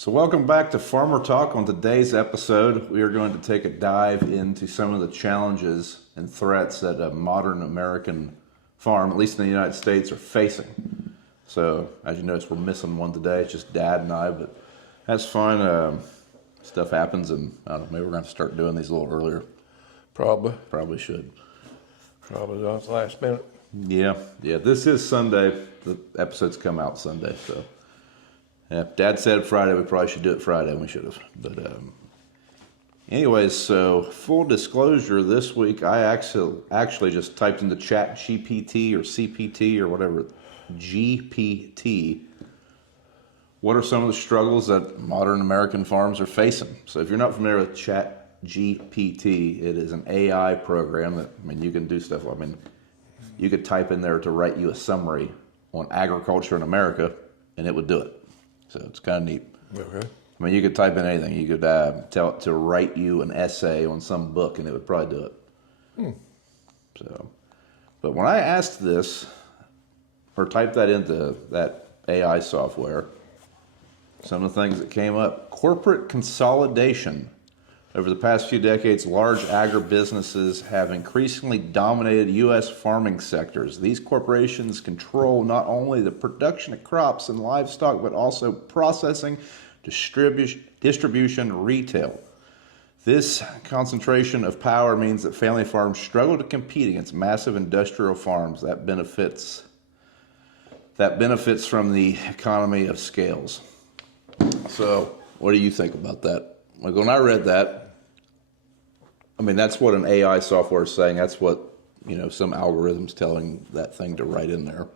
So welcome back to Farmer Talk. On today's episode, we are going to take a dive into some of the challenges and threats that a modern American farm, at least in the United States, are facing. So as you notice, we're missing one today. It's just Dad and I, but that's fine. Stuff happens, and I don't know, maybe we're going to start doing these a little earlier. Probably should. Probably not the last minute. Yeah. This is Sunday. The episodes come out Sunday, so. Yeah, Dad said Friday. We probably should do it Friday, and we should have. But anyways, so full disclosure, this week I actually just typed into Chat GPT or CPT or whatever, GPT. What are some of the struggles that modern American farms are facing? So if you're not familiar with Chat GPT, it is an AI program that, you can do stuff. You could type in there to write you a summary on agriculture in America, and it would do it. So it's kind of neat. Okay. You could type in anything. You could tell it to write you an essay on some book, and it would probably do it. So, but when I asked this, or typed that into that AI software, some of the things that came up: corporate consolidation. Over the past few decades, large agribusinesses have increasingly dominated U.S. farming sectors. These corporations control not only the production of crops and livestock, but also processing, distribution, retail. This concentration of power means that family farms struggle to compete against massive industrial farms that benefits from the economy of scales. So, what do you think about that? Like, when I read that, that's what an AI software is saying. That's what, some algorithm's telling that thing to write in there.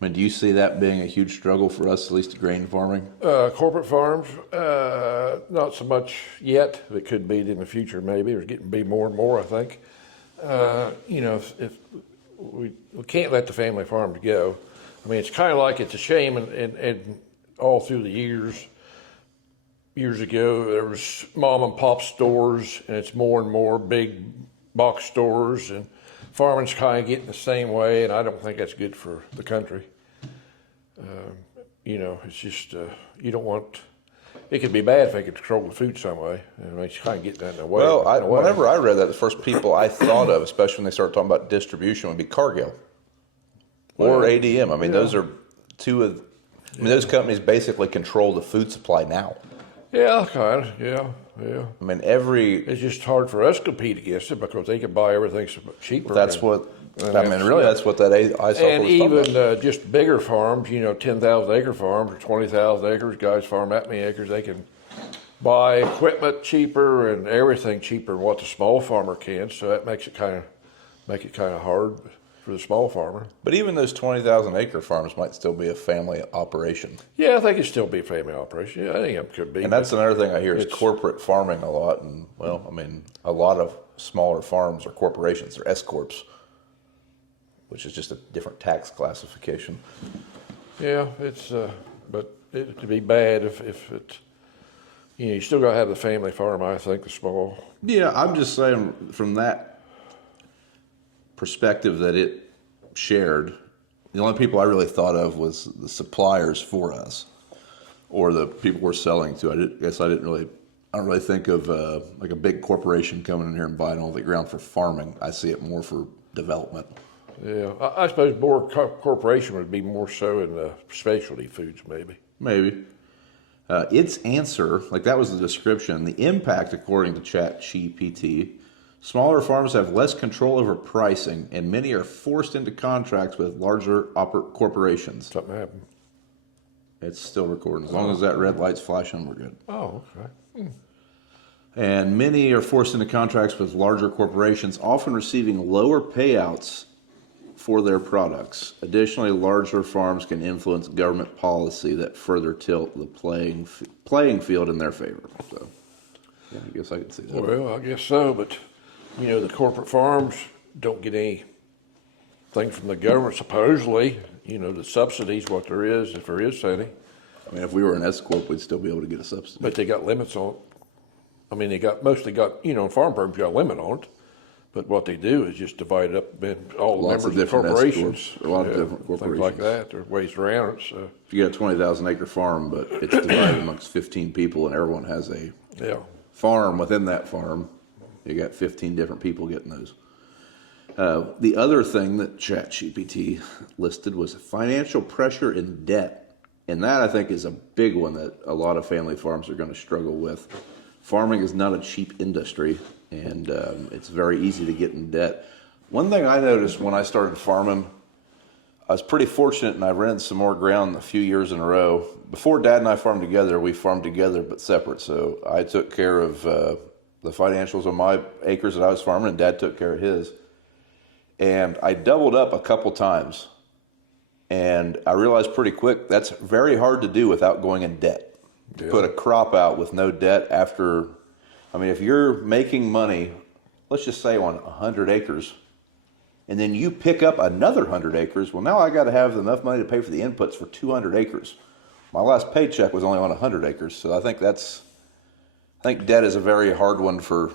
Do you see that being a huge struggle for us, at least in grain farming? Corporate farms, not so much yet. It could be in the future, maybe. There's getting to be more and more, I think. If we can't let the family farms go. It's kind of like, it's a shame, and all through the years ago, there was mom and pop stores, and it's more and more big box stores, and farming's kind of getting the same way, and I don't think that's good for the country. It's just, you don't want, it could be bad if they could control the food some way. It's kind of getting that in the way. Well, whenever I read that, the first people I thought of, especially when they started talking about distribution, would be Cargill or ADM. Those are two of, those companies basically control the food supply now. Yeah, kind of, yeah. It's just hard for us to compete against it because they can buy everything so much cheaper. That's what that AI software was and even talking about. Just bigger farms, 10,000 acre farms or 20,000 acres, guys farm that many acres, they can buy equipment cheaper and everything cheaper than what the small farmer can. So that makes it kind of hard for the small farmer. But even those 20,000 acre farms might still be a family operation. Yeah, I think it'd still be a family operation. Yeah, I think it could be. And that's another thing I hear is corporate farming a lot. And a lot of smaller farms are corporations. They're S corps, which is just a different tax classification. Yeah, but it'd be bad if it. You still got to have the family farm. I think the small. Yeah, I'm just saying from that perspective that it shared, the only people I really thought of was the suppliers for us, or the people we're selling to. I don't really think of like a big corporation coming in here and buying all the ground for farming. I see it more for development. Yeah, I suppose more corporation would be more so in the specialty foods, maybe. Its answer, like that was the description, the impact according to ChatGPT. Smaller farms have less control over pricing, and many are forced into contracts with larger corporations. Something happened. It's still recording. As long as that red light's flashing, we're good. Oh, okay. And many are forced into contracts with larger corporations, often receiving lower payouts for their products. Additionally, larger farms can influence government policy that further tilt the playing field in their favor. So, yeah, I guess I could see that. Well, I guess so, but the corporate farms don't get anything from the government, supposedly. The subsidies, what there is, if there is any. If we were an S corp, we'd still be able to get a subsidy. But they got limits on it. Farm programs got a limit on it. But what they do is just divide it up in all Lots of members of different S corporations. corps, a lot of different Things like corporations. that. There are ways around it. So If you got a 20,000 acre farm, but it's divided amongst 15 people and everyone has a yeah. farm within that farm, you got 15 different people getting those. The other thing that ChatGPT listed was financial pressure and debt. And that, I think, is a big one that a lot of family farms are going to struggle with. Farming is not a cheap industry, and it's very easy to get in debt. One thing I noticed when I started farming, I was pretty fortunate, and I rented some more ground a few years in a row. Before Dad and I farmed together, we farmed together but separate. So I took care of the financials on my acres that I was farming, and Dad took care of his. And I doubled up a couple times. And I realized pretty quick that's very hard to do without going in debt. To put a crop out with no debt after, I mean, if you're making money, let's just say on 100 acres, and then you pick up another 100 acres, well, now I got to have enough money to pay for the inputs for 200 acres. My last paycheck was only on 100 acres, so I think debt is a very hard one for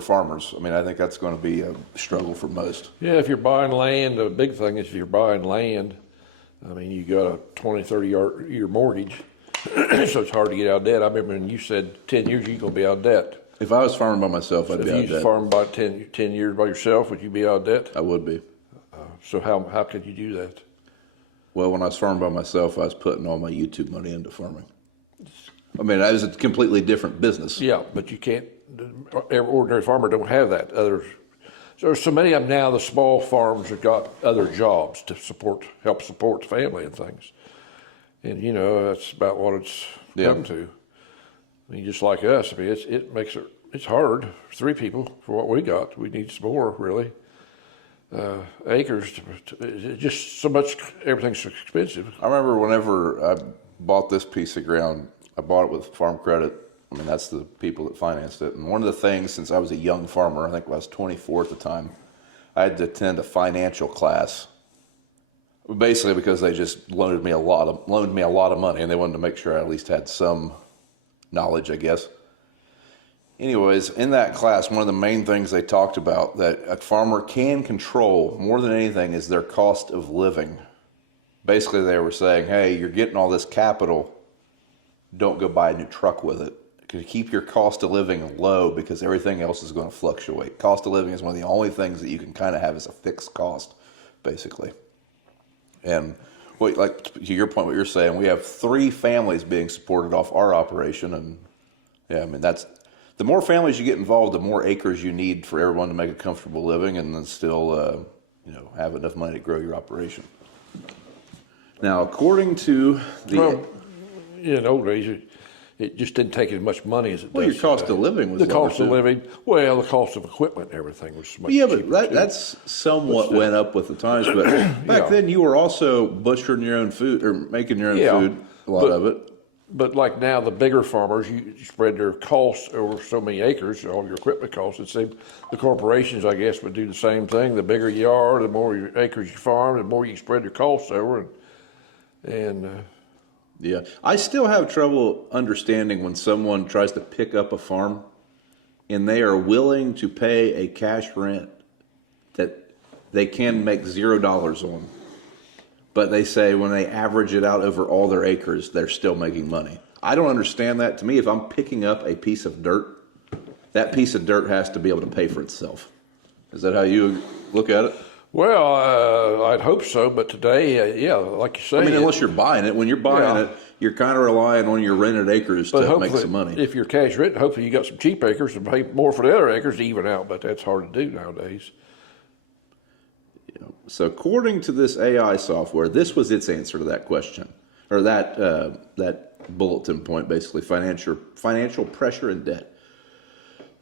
farmers. I mean, I think that's going to be a struggle for most. Yeah, if you're buying land, the big thing is if you're buying land, I mean, you got a 20, 30-year mortgage, so it's hard to get out of debt. I remember when you said 10 years you're going to be out of debt. If I was farming by myself, I'd be out of If you debt. farm about 10 years by yourself, would you be out of debt? I would be. So how could you do that? Well, when I was farming by myself, I was putting all my YouTube money into farming. I mean, that was a completely different business. Yeah, but you can't. Every ordinary farmer don't have that. So many of them now, the small farms have got other jobs to help support the family and things. And you know, that's about what it's come to. I mean, just like us, I mean, it's hard. 3 people for what we got. We need some more, really. Acres, just so much. Everything's so expensive. I remember whenever I bought this piece of ground, I bought it with farm credit. I mean, that's the people that financed it. And one of the things, since I was a young farmer, I think I was 24 at the time, I had to attend a financial class. Basically, because they just loaned me a lot of money, and they wanted to make sure I at least had some knowledge, I guess. Anyways, in that class, one of the main things they talked about that a farmer can control more than anything is their cost of living. Basically, they were saying, hey, you're getting all this capital, don't go buy a new truck with it. Keep your cost of living low because everything else is going to fluctuate. Cost of living is one of the only things that you can kind of have as a fixed cost, basically. And like to your point, what you're saying, we have 3 families being supported off our operation, and yeah, I mean that's the more families you get involved, the more acres you need for everyone to make a comfortable living, and then still have enough money to grow your operation. Now, according to the in old days, it just didn't take as much money as it does. Well, your cost today. of living was the cost lower, of living. Well, the cost of equipment and everything was much yeah, cheaper. but that's somewhat went up with the times. But back then, you were also butchering your own food or making your own food. A lot of it. But like now, the bigger farmers, you spread their costs over so many acres, all your equipment costs. It's the corporations, I guess, would do the same thing. The bigger you are, the more acres you farm, the more you spread your costs over. Yeah, I still have trouble understanding when someone tries to pick up a farm and they are willing to pay a cash rent that they can make $0 on. But they say when they average it out over all their acres, they're still making money. I don't understand that. To me, if I'm picking up a piece of dirt, that piece of dirt has to be able to pay for itself. Is that how you look at it? Well, I'd hope so, but today, like you say. I mean, unless you're buying it. When you're buying it, you're kind of relying on your rented acres to make some money. If you're cash rent, hopefully you got some cheap acres and pay more for the other acres to even out, but that's hard to do nowadays. Yeah. So according to this AI software, this was its answer to that question, or that bulletin point, basically, financial pressure and debt.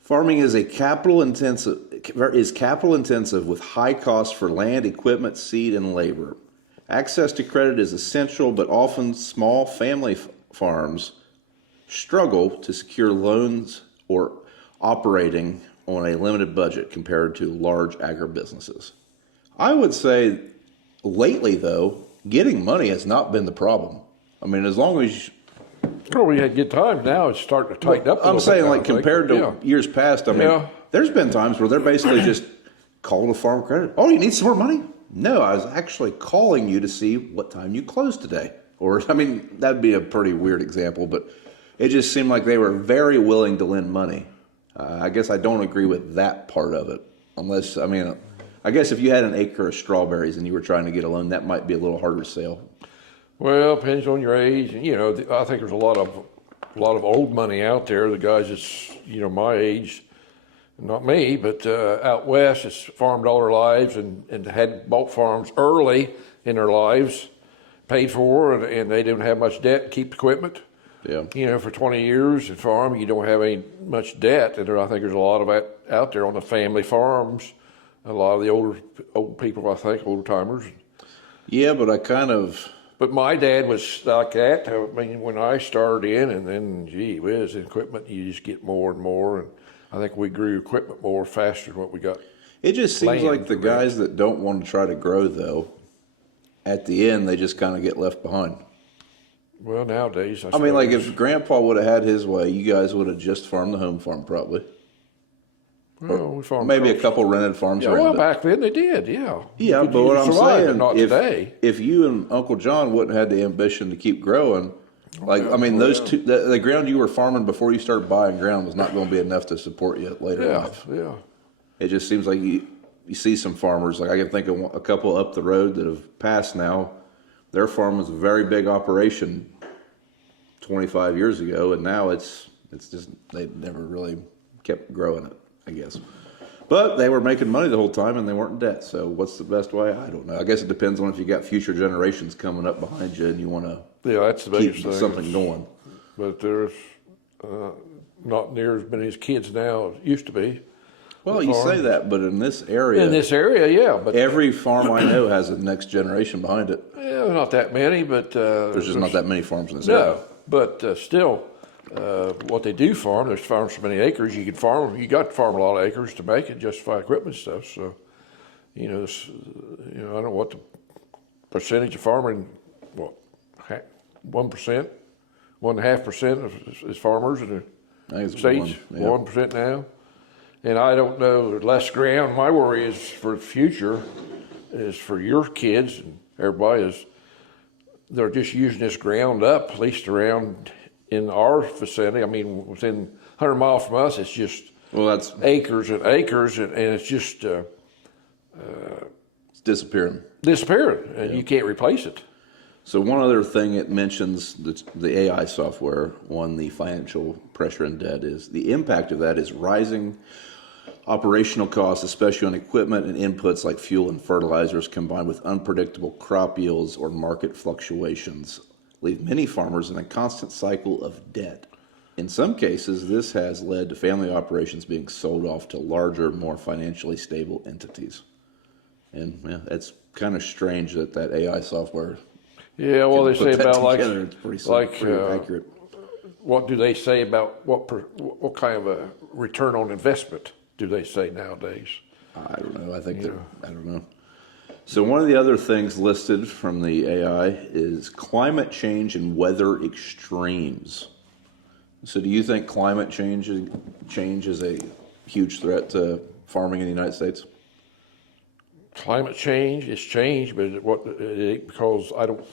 Farming is capital intensive with high costs for land, equipment, seed, and labor. Access to credit is essential, but often small family farms struggle to secure loans or operating on a limited budget compared to large agribusinesses. I would say lately, though, getting money has not been the problem. I mean, as long as Well, we had good times. Now it's starting to tighten up a little I'm saying, bit, like, compared to years past, I mean, There's been times where they're basically just called a farm credit. Oh, you need some more money? No, I was actually calling you to see what time you closed today. Or, I mean, that'd be a pretty weird example, but it just seemed like they were very willing to lend money. I guess I don't agree with that part of it. Unless, I mean, I guess if you had an acre of strawberries and you were trying to get a loan, that might be a little harder to sell. Well, depends on your age. And, I think there's a lot of old money out there. The guys that's, my age, not me, but out west, that's farmed all their lives and had bought farms early in their lives, paid for, and they didn't have much debt to keep equipment. Yeah. For 20 years at farm, you don't have any much debt. And I think there's a lot of that out there on the family farms. A lot of the old people, I think, older timers. Yeah, but But my dad was like that. I mean, when I started in, and then, gee whiz, equipment, you just get more and more. And I think we grew equipment more faster than what we got. It just seems like the guys that don't want to try to grow, though, at the end, they just kind of get left behind. Well, nowadays, I mean, like if Grandpa would have had his way, you guys would have just farmed the home farm, probably. Well, we farmed maybe a couple rented farms around. Well, back then they did, yeah. Yeah, but what I'm saying, not today. If you and Uncle John wouldn't have had the ambition to keep growing, those two, the ground you were farming before you started buying ground was not going to be enough to support you later in life. Yeah. It just seems like you see some farmers, like I can think of a couple up the road that have passed now. Their farm was a very big operation 25 years ago, and now it's just, they never really kept growing it, I guess. But they were making money the whole time, and they weren't in debt. So what's the best way? I don't know. I guess it depends on if you got future generations coming up behind you and you want to that's the biggest keep thing. something going. But there's not near as many as kids now as used to be. Well, you say that, but in this area, yeah. But every farm I know has a next generation behind it. Yeah, not that many, but There's just not that many farms in this area. No, but still, what they do farm, there's farms for many acres. You can farm. You got to farm a lot of acres to make it, justify equipment stuff. So, I don't know what the percentage of farming. What 1%, 1.5% is farmers in the states. 1% now. And I don't know, less ground. My worry is for the future, is for your kids and everybody is, they're just using this ground up, at least around in our vicinity. I mean, within 100 miles from us, it's just that's acres and acres, and it's just it's disappearing. And you can't replace it. So one other thing it mentions, the AI software on the financial pressure and debt, is the impact of that is rising operational costs, especially on equipment and inputs like fuel and fertilizers, combined with unpredictable crop yields or market fluctuations, leave many farmers in a constant cycle of debt. In some cases, this has led to family operations being sold off to larger, more financially stable entities. And it's kind of strange that AI software. Yeah, well, they say about it's pretty accurate. What do they say about what kind of a return on investment do they say nowadays? I don't know. I don't know. So one of the other things listed from the AI is climate change and weather extremes. So do you think climate change is a huge threat to farming in the United States? Climate change is change, but because I don't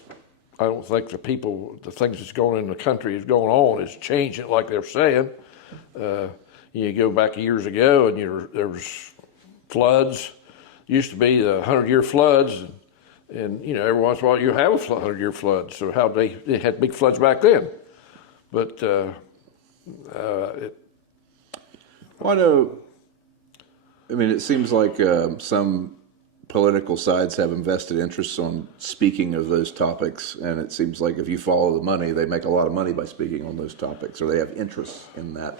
think the things that's going on in the country is going on is changing like they're saying. You go back years ago and there was floods. Used to be the 100-year floods, and every once in a while you have a 100-year flood. So they had big floods back then, but it seems like some political sides have invested interests on speaking of those topics, and it seems like if you follow the money, they make a lot of money by speaking on those topics, or they have interests in that.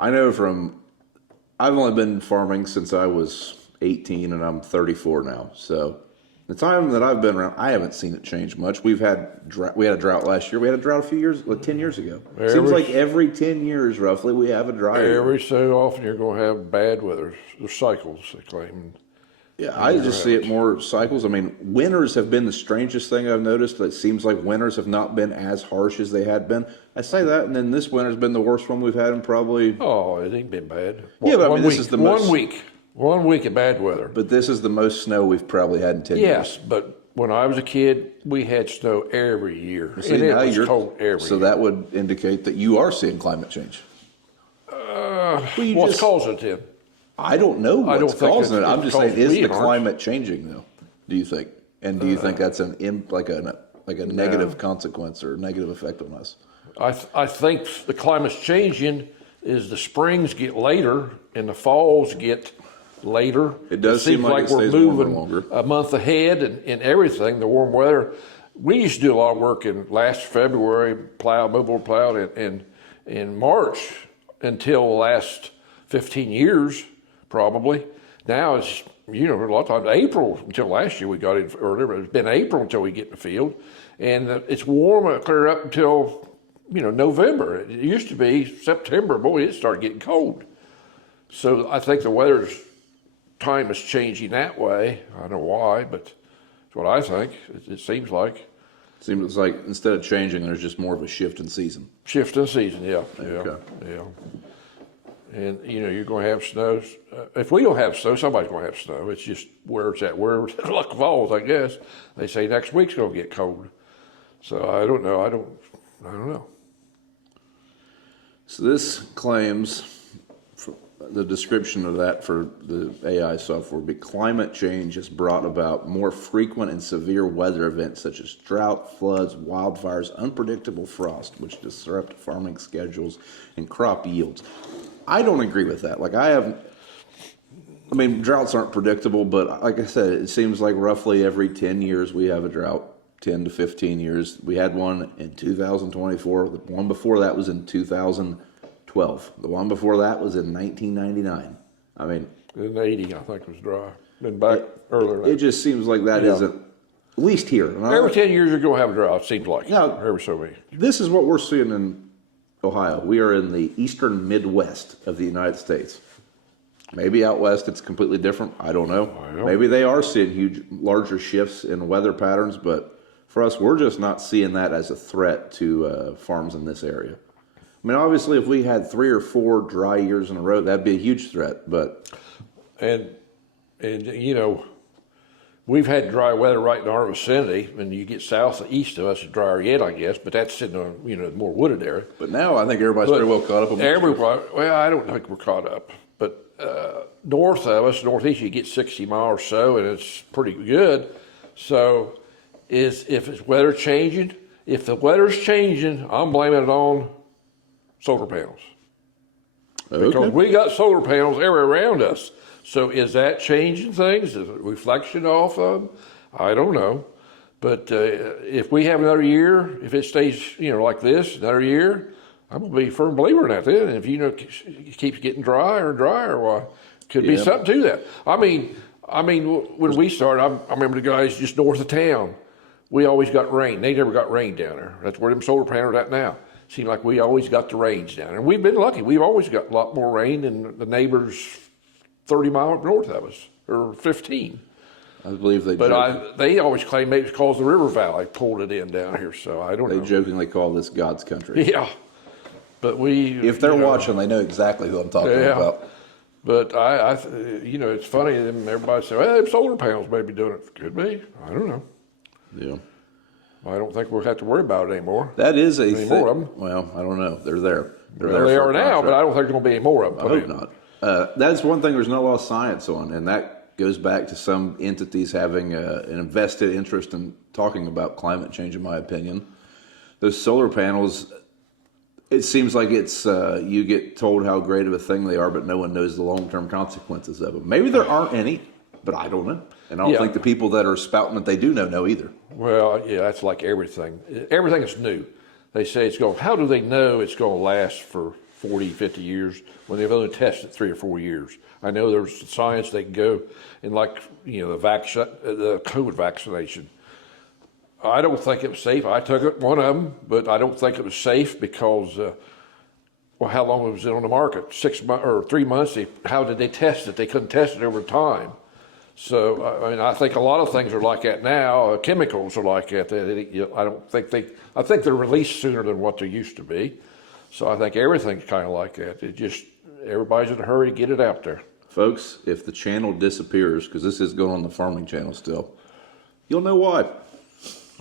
I know I've only been farming since I was 18, and I'm 34 now. So the time that I've been around, I haven't seen it change much. We had a drought last year. We had a drought 10 years ago. It seems like every 10 years, roughly, we have a drought. Every so often you're going to have bad weather. The cycles, they claim. Yeah, I just see it more cycles. I mean, winters have been the strangest thing I've noticed. It seems like winters have not been as harsh as they had been. I say that, and then this winter's been the worst one we've had in probably. Oh, it ain't been bad. Yeah, but I mean, this is the most. 1 week of bad weather. But this is the most snow we've probably had in 10 years. Yes, but when I was a kid, we had snow every year, See, and it now was you're- cold every So year. that would indicate that you are seeing climate change. What's causing it then? I don't know I don't what's think causing it. it's I'm just saying, because is we the aren't. climate changing though? Do you think? And do you think that's like a negative consequence or negative effect on us? I think the climate's changing is the springs get later and the falls get later. It does seems seem like it we're stays warmer moving longer. a month ahead and everything. The warm weather. We used to do a lot of work in last February, mobile plowed in March until the last 15 years, probably. Now it's, a lot of times April until last year we got in earlier, but it's been April until we get in the field. And it's warm clear up until, November. It used to be September, boy, it started getting cold. So I think the weather's time is changing that way. I don't know why, but it's what I think. It seems like. Seems like instead of changing, there's just more of a shift in season. Shift in season, yeah. Okay. Yeah. And, you're going to have snow. If we don't have snow, somebody's going to have snow. It's just where it's at. Where luck falls, I guess. They say next week's going to get cold. So I don't know. I don't know. So this claims, the description of that for the AI software would be climate change has brought about more frequent and severe weather events such as drought, floods, wildfires, unpredictable frost, which disrupt farming schedules and crop yields. I don't agree with that. Droughts aren't predictable, but like I said, it seems like roughly every 10 years we have a drought, 10 to 15 years. We had one in 2024. The one before that was in 2012. The one before that was in 1999. In 80, I think it was dry. Been back earlier. It just seems like that isn't, at least here. Every 10 years you're going to have a drought, it seems like. Now, every so many. This is what we're seeing in Ohio. We are in the eastern Midwest of the United States. Maybe out west it's completely different. I don't know. Maybe they are seeing larger shifts in weather patterns, but for us, we're just not seeing that as a threat to farms in this area. Obviously, if we had 3 or 4 dry years in a row, that'd be a huge threat. But and we've had dry weather right in our vicinity, and you get south and east of us, it's drier yet, I guess. But that's in a more wooded area. But now I think everybody's pretty well caught up. Well, I don't think we're caught up. But north of us, northeast, you get 60 miles or so, and it's pretty good. So, if it's weather changing, if the weather's changing, I'm blaming it on solar panels. Because we got solar panels everywhere around us. So is that changing things? Is it a reflection off of them? I don't know. But if we have another year, if it stays, like this, another year, I'm going to be a firm believer in that then. If, it keeps getting drier and drier, well, could be something to that. When we started, I remember the guys just north of town, we always got rain. They never got rain down there. That's where them solar panels are at now. Seemed like we always got the rains down there. And we've been lucky. We've always got a lot more rain than the neighbors 30 miles north of us, or 15. I believe they. But they always claim maybe it's because the river valley pulled it in down here. So I don't know. They jokingly call this God's country. Yeah, but if they're watching, they know exactly who I'm talking about. But it's funny. Everybody say, "Well, solar panels may be doing it." Could be. I don't know. Yeah. I don't think we'll have to worry about it anymore. That is a thing. More of them. Well, I don't know. They're there. They are now, but I don't think there's going to be any more of them. I hope not. That's one thing there's not a lot of science on, and that goes back to some entities having an invested interest in talking about climate change, in my opinion. Those solar panels, it seems like it's you get told how great of a thing they are, but no one knows the long-term consequences of them. Maybe there aren't any, but I don't know. And I don't think the people that are spouting that they do know either. Well, yeah, that's like everything. Everything is new. They say how do they know it's going to last for 40, 50 years when they've only tested 3 or 4 years? I know there's science they can go, and the COVID vaccination. I don't think it was safe. I took it, one of them, but I don't think it was safe because, how long was it on the market? 6 months or 3 months? How did they test it? They couldn't test it over time. So, I mean, I think a lot of things are like that now. Chemicals are like that. I think they're released sooner than what they used to be. So I think everything's kind of like that. Everybody's in a hurry to get it out there. Folks, if the channel disappears, because this is going on the farming channel still, you'll know why.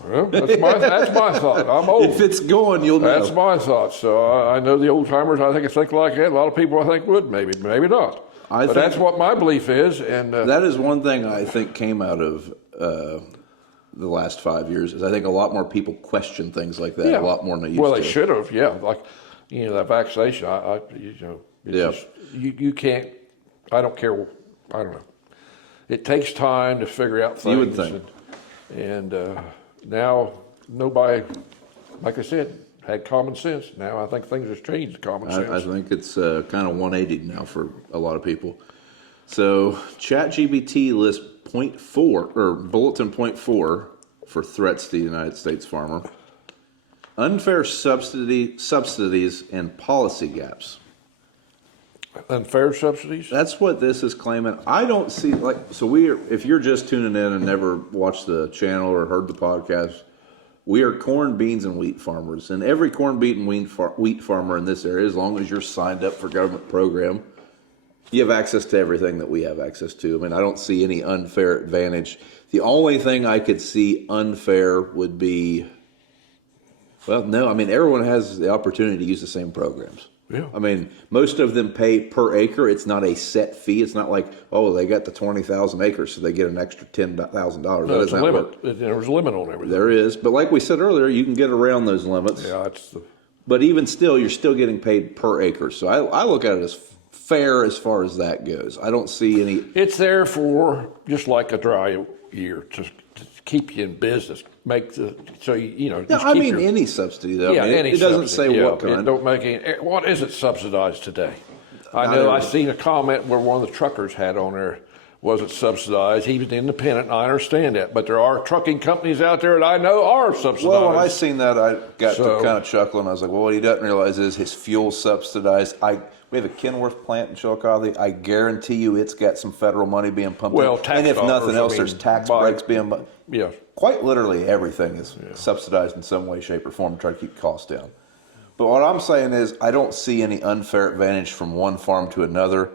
Well, that's my thought. I'm old. If it's going, you'll know. That's my thought. So I know the old timers, I think like that. A lot of people, I think, would maybe not. But that's what my belief is. And that is one thing I think came out of the last 5 years. Is I think a lot more people question things like that a lot more than they used to. Well, they should have. Yeah, like that vaccination. You can't. I don't care. I don't know. It takes time to figure out things. You would think. And now nobody, like I said, had common sense. Now I think things have changed to common sense. I think it's kind of 180 now for a lot of people. So ChatGPT lists bulletin point 4 for threats to the United States farmer. Unfair subsidies and policy gaps. Unfair subsidies? That's what this is claiming. I don't see if you're just tuning in and never watched the channel or heard the podcast, we are corn, beans, and wheat farmers. And every corn, bean, and wheat farmer in this area, as long as you're signed up for government program, you have access to everything that we have access to. I mean, I don't see any unfair advantage. The only thing I could see unfair would be, everyone has the opportunity to use the same programs. Yeah. I mean, most of them pay per acre. It's not a set fee. It's not like, they got the 20,000 acres, so they get an extra $10,000. No, there's a limit. There's a limit on everything. There is. But like we said earlier, you can get around those limits. Yeah, But even still, you're still getting paid per acre. So I look at it as fair as far as that goes. I don't see any. It's there for just like a dry year to keep you in business. Any subsidy though. Yeah, it doesn't say what kind. It don't make any. What is it subsidized today? I know I seen a comment where one of the truckers had on there, was it subsidized? He was independent, and I understand that. But there are trucking companies out there that I know are subsidized. Well, when I seen that, I got to kind of chuckling. I was like, well, what he doesn't realize is his fuel's subsidized. We have a Kenworth plant in Chillicothe. I guarantee you it's got some federal money being pumped in. And if nothing else, there's tax breaks being... Yeah. Quite literally everything is subsidized in some way, shape, or form to try to keep costs down. But what I'm saying is I don't see any unfair advantage from one farm to another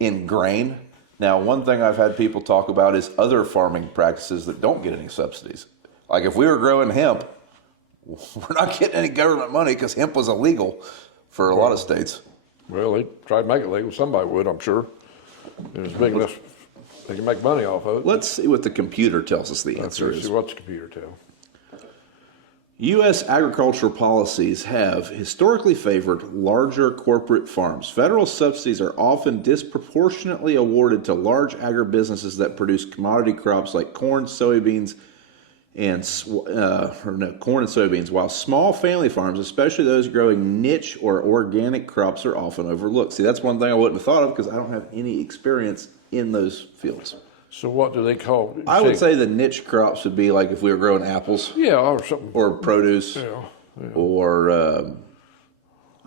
in grain. Now, one thing I've had people talk about is other farming practices that don't get any subsidies. Like if we were growing hemp, we're not getting any government money because hemp was illegal for a lot of states. Well, they tried to make it legal. Somebody would, I'm sure. It was big enough they can make money off of it. Let's see what the computer tells us the answer is. See what the computer tells. U.S. agricultural policies have historically favored larger corporate farms. Federal subsidies are often disproportionately awarded to large agribusinesses that produce commodity crops like corn, soybeans, while small family farms, especially those growing niche or organic crops, are often overlooked. See, that's one thing I wouldn't have thought of because I don't have any experience in those fields. So what do they call? I would say the niche crops would be like if we were growing apples. Yeah, or something. Or produce. Yeah. Or, I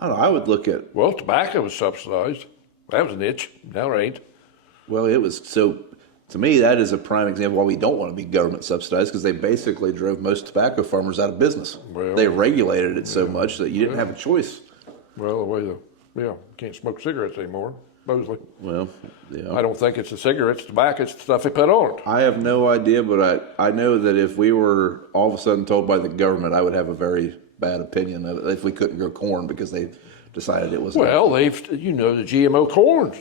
don't know, I would look at... Well, tobacco was subsidized. That was a niche. Now it ain't. Well, it was... So, to me, that is a prime example why we don't want to be government subsidized because they basically drove most tobacco farmers out of business. Well, they regulated it so much that you didn't have a choice. Well, the way can't smoke cigarettes anymore. Supposedly. Well, yeah. I don't think it's the cigarettes, tobacco, it's the stuff they put on it. I have no idea, but I know that if we were all of a sudden told by the government, I would have a very bad opinion of it if we couldn't grow corn because they decided it was... Well, the GMO corn,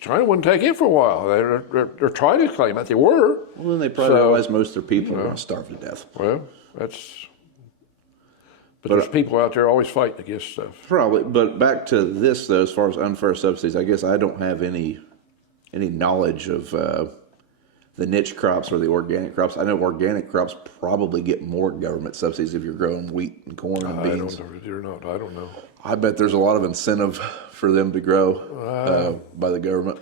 China wouldn't take it for a while. They're trying to claim that they were. Well, then they probably realized most of their people are going to starve to death. Well, But there's people out there always fighting against stuff. Probably, but back to this though, as far as unfair subsidies, I guess I don't have any knowledge of the niche crops or the organic crops. I know organic crops probably get more government subsidies if you're growing wheat and corn and beans. I don't know. I bet there's a lot of incentive for them to grow by the government.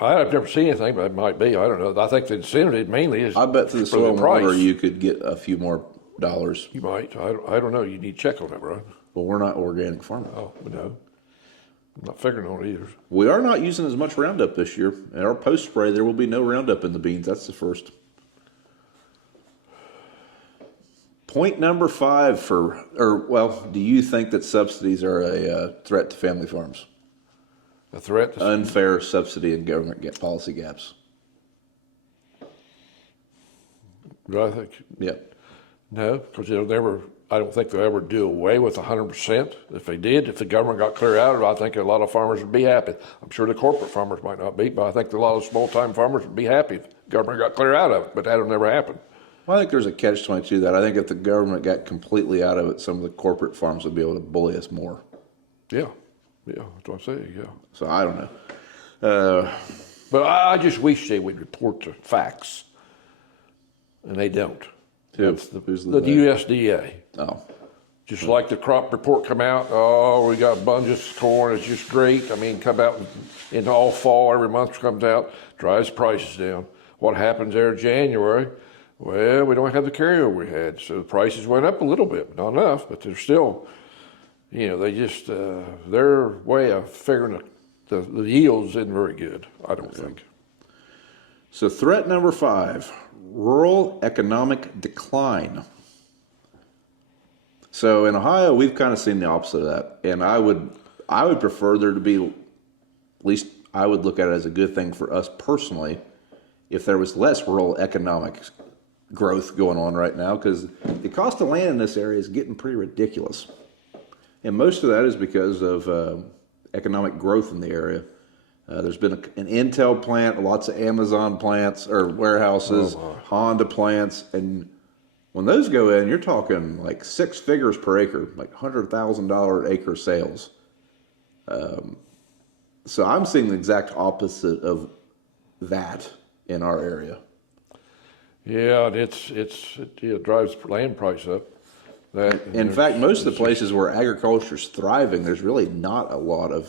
I've never seen anything, but it might be. I don't know. I think the incentive mainly is. I bet through the soil and water you could get a few more dollars. You might. I don't know. You need to check on that, right? Well, we're not organic farming. Oh, no. I'm not figuring on it either. We are not using as much Roundup this year. At our post spray, there will be no Roundup in the beans. That's the first. Point number 5 do you think that subsidies are a threat to family farms? A threat to Unfair subsidy and government policy gaps. Do I think? Yeah. No, because I don't think they'll ever do away with 100%. If they did, if the government got clear out of it, I think a lot of farmers would be happy. I'm sure the corporate farmers might not be, but I think a lot of small-time farmers would be happy if the government got clear out of it, but that'll never happen. Well, I think there's a catch-22 that I think if the government got completely out of it, some of the corporate farms would be able to bully us more. Yeah, that's what I say, yeah. So I don't know. But I just wish they would report the facts, and they don't. Who's the they? USDA. Oh. Just like the crop report come out, oh, we got abundance of corn, it's just great. I mean, come out in all fall, every month comes out, drives prices down. What happens there in January? Well, we don't have the carryover we had, so the prices went up a little bit, not enough, but they're still, they just, their way of figuring the yields isn't very good, I don't think. So threat number 5, rural economic decline. So in Ohio, we've kind of seen the opposite of that, and I would prefer there to be, at least I would look at it as a good thing for us personally, if there was less rural economic growth going on right now, because the cost of land in this area is getting pretty ridiculous, and most of that is because of economic growth in the area. There's been an Intel plant, lots of Amazon plants or warehouses, Honda plants, and when those go in, you're talking like 6 figures per acre, like $100,000 acre sales. So I'm seeing the exact opposite of that in our area. Yeah, it drives land price up. In fact, most of the places where agriculture is thriving, there's really not a lot of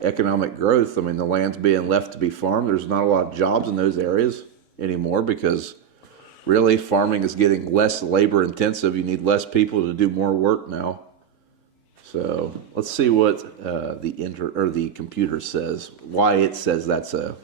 economic growth. I mean, the land's being left to be farmed. There's not a lot of jobs in those areas anymore because really farming is getting less labor intensive. You need less people to do more work now. So let's see what the computer says, why it says that's a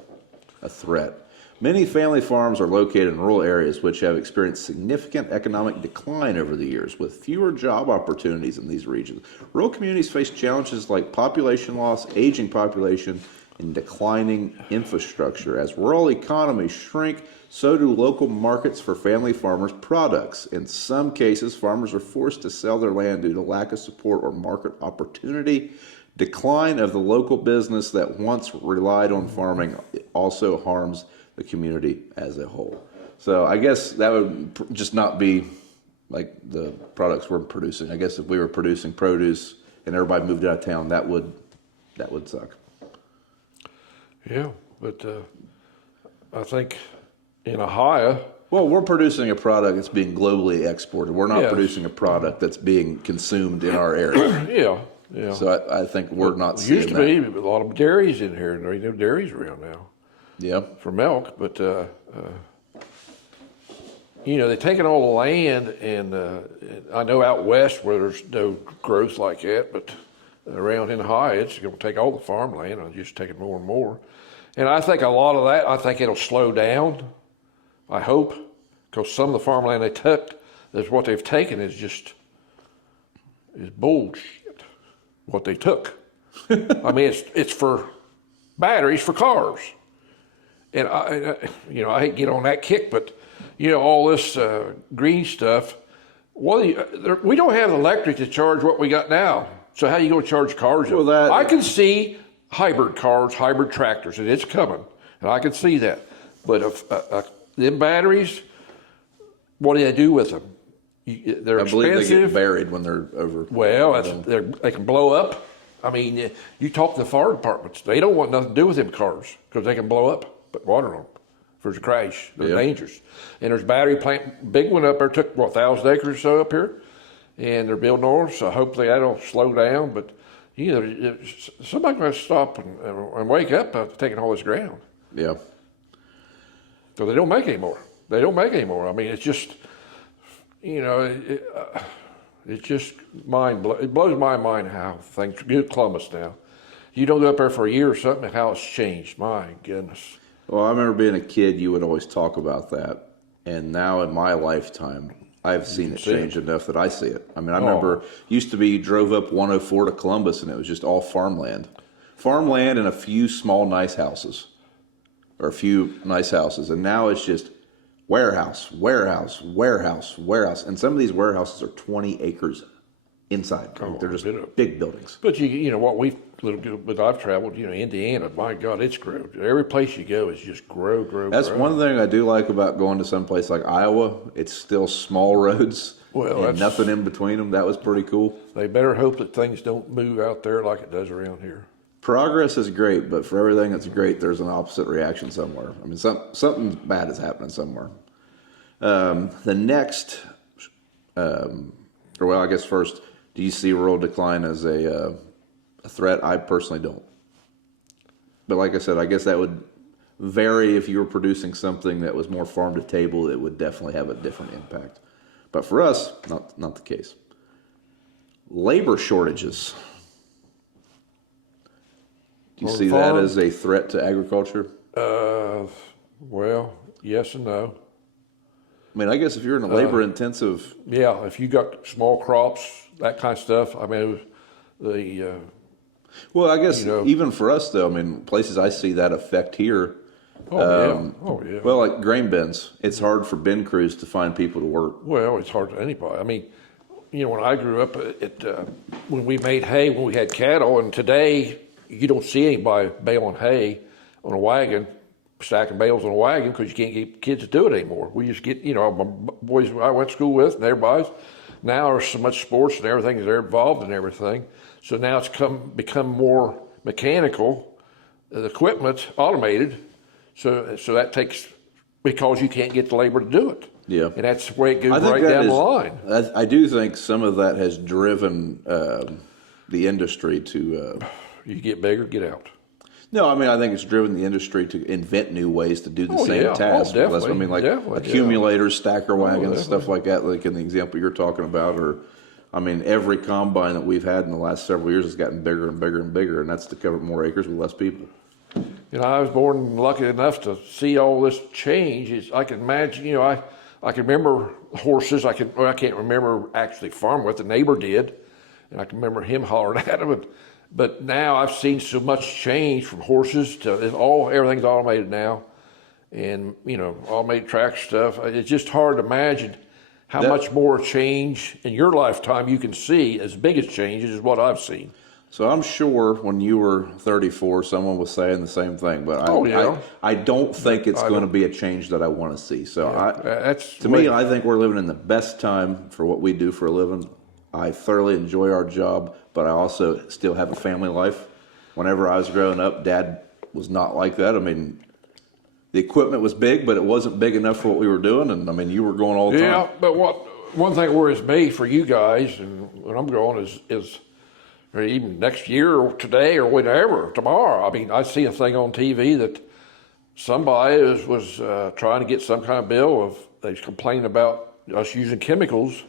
threat. Many family farms are located in rural areas which have experienced significant economic decline over the years, with fewer job opportunities in these regions. Rural communities face challenges like population loss, aging population, and declining infrastructure. As rural economies shrink, so do local markets for family farmers' products. In some cases, farmers are forced to sell their land due to lack of support or market opportunity. Decline of the local business that once relied on farming also harms the community as a whole. So I guess that would just not be like the products we're producing. I guess if we were producing produce and everybody moved out of town, that would suck. Yeah, but I think in Ohio, well, we're producing a product that's being globally exported. We're not producing a product that's being consumed in our area. Yeah. So I think we're not seeing that. Used to be a lot of dairies in here, and there ain't no dairies around now. Yeah. For milk, but they're taking all the land, and I know out west where there's no growth like that, but around in high, it's going to take all the farmland and just take it more and more. And I think a lot of that, I think it'll slow down. I hope, because some of the farmland they took, that's what they've taken is bullshit. What they took. I mean, it's for batteries for cars. And I hate to get on that kick, but all this green stuff. Well, we don't have electric to charge what we got now. So how you going to charge cars? Well, I can see hybrid cars, hybrid tractors, and it's coming, and I can see that. But if them batteries, what do they do with them? They're expensive. I believe they get buried when they're over. Well, they can blow up. I mean, you talk to the fire departments; they don't want nothing to do with them cars because they can blow up. Put water on them. If there's a crash, they're dangerous. And there's a battery plant, big one up there, took 1,000 acres or so up here, and they're building more. So hopefully that'll slow down. But somebody's going to stop and wake up taking all this ground. Yeah. So they don't make any more. I mean, it's just, it's just it blows my mind how things. Good Columbus now. You don't go up there for a year or something, how it's changed. My goodness. Well, I remember being a kid, you would always talk about that. And now in my lifetime, I've seen it change enough that I see it. I mean, I remember used to be you drove up 104 to Columbus and it was just all farmland. Farmland and a few small nice houses. Or a few nice houses. And now it's just warehouse, warehouse, warehouse, warehouse. And some of these warehouses are 20 acres inside. They're just big buildings. But you know what but I've traveled, Indiana, my God, it's grown. Every place you go is just grow. That's one thing I do like about going to some place like Iowa. It's still small roads and nothing in between them. That was pretty cool. They better hope that things don't move out there like it does around here. Progress is great, but for everything that's great, there's an opposite reaction somewhere. I mean, something bad is happening somewhere. The next, I guess first, do you see rural decline as a threat? I personally don't. But like I said, I guess that would vary if you were producing something that was more farm to table. It would definitely have a different impact. But for us, not the case. Labor shortages. Do you see that as a threat to agriculture? Well, yes and no. I mean, I guess if you're in a labor-intensive... Yeah, if you got small crops, that kind of stuff, I mean, well, I guess even for us, though, I mean, places I see that effect here... yeah. Well, like grain bins. It's hard for bin crews to find people to work. Well, it's hard for anybody. I mean, when I grew up, when we made hay, when we had cattle, and today... You don't see anybody baling hay on a wagon, stacking bales on a wagon because you can't get kids to do it anymore. We just get, my boys I went to school with and everybody's. Now there's so much sports and everything they're involved in everything. So now it's become more mechanical. The equipment's automated. So that takes, because you can't get the labor to do it. Yeah. And that's the way it goes right down the line. I do think some of that has driven the industry to... You get bigger, get out. No, I mean, I think it's driven the industry to invent new ways to do the same task. Definitely. I mean, like accumulators, stacker wagons, stuff like that, like in the example you're talking about. Or, I mean, every combine that we've had in the last several years has gotten bigger and bigger and bigger, and that's to cover more acres with less people. I was born lucky enough to see all this change. I can imagine, I can remember horses. I can't remember actually farming with. The neighbor did, and I can remember him hollering at them. But now I've seen so much change from horses to everything's automated now, and automated tractor stuff. It's just hard to imagine how much more change in your lifetime you can see. As big as changes is what I've seen. So I'm sure when you were 34, someone was saying the same thing. But I don't think it's going to be a change that I want to see. So to me, I think we're living in the best time for what we do for a living. I thoroughly enjoy our job, but I also still have a family life. Whenever I was growing up, Dad was not like that. I mean, the equipment was big, but it wasn't big enough for what we were doing. And I mean, you were going all the time. Yeah, but one thing worries me for you guys, and when I'm going is or even next year or today or whatever, tomorrow. I mean, I see a thing on TV that somebody was trying to get some kind of bill of, they was complaining about us using chemicals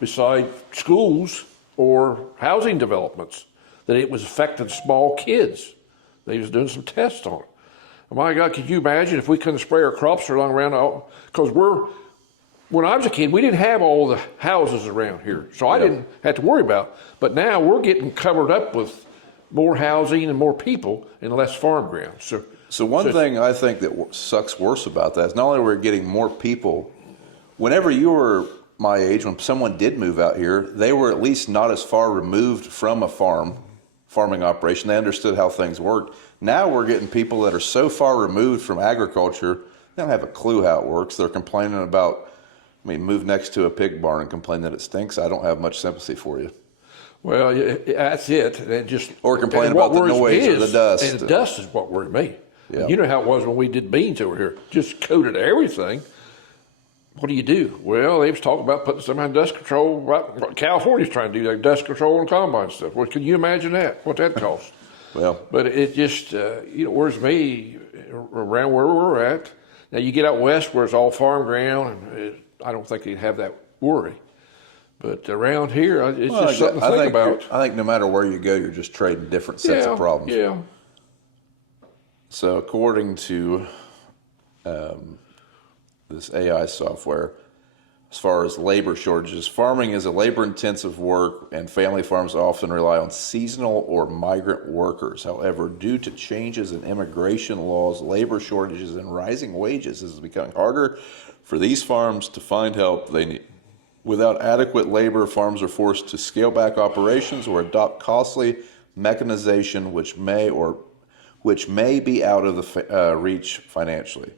beside schools or housing developments, that it was affecting small kids. They was doing some tests on it. Oh my God, could you imagine if we couldn't spray our crops along around? Because when I was a kid, we didn't have all the houses around here, so I didn't have to worry about it. But now we're getting covered up with more housing and more people and less farm ground. So one thing I think that sucks worse about that is not only we're getting more people, whenever you were my age, when someone did move out here, they were at least not as far removed from a farming operation. They understood how things worked. Now we're getting people that are so far removed from agriculture, they don't have a clue how it works. They're complaining about, move next to a pig barn and complain that it stinks. I don't have much sympathy for you. Well, that's it. Or complain about the noise or the dust. And the dust is what worried me. Yeah. You know how it was when we did beans over here. Just coated everything. What do you do? Well, they was talking about putting some kind of dust control. Right, California's trying to do that, dust control and combine stuff. Well, can you imagine that? What that costs? Well, but it just, worries me around where we're at. Now, you get out west where it's all farm ground, and I don't think they'd have that worry. But around here, it's Well, just something to think about. I think no matter where you go, you're just trading different sets of problems. Yeah. So according to this AI software, as far as labor shortages, farming is a labor-intensive work, and family farms often rely on seasonal or migrant workers. However, due to changes in immigration laws, labor shortages, and rising wages, it is becoming harder for these farms to find help they need. Without adequate labor, farms are forced to scale back operations or adopt costly mechanization, which may be out of the reach financially.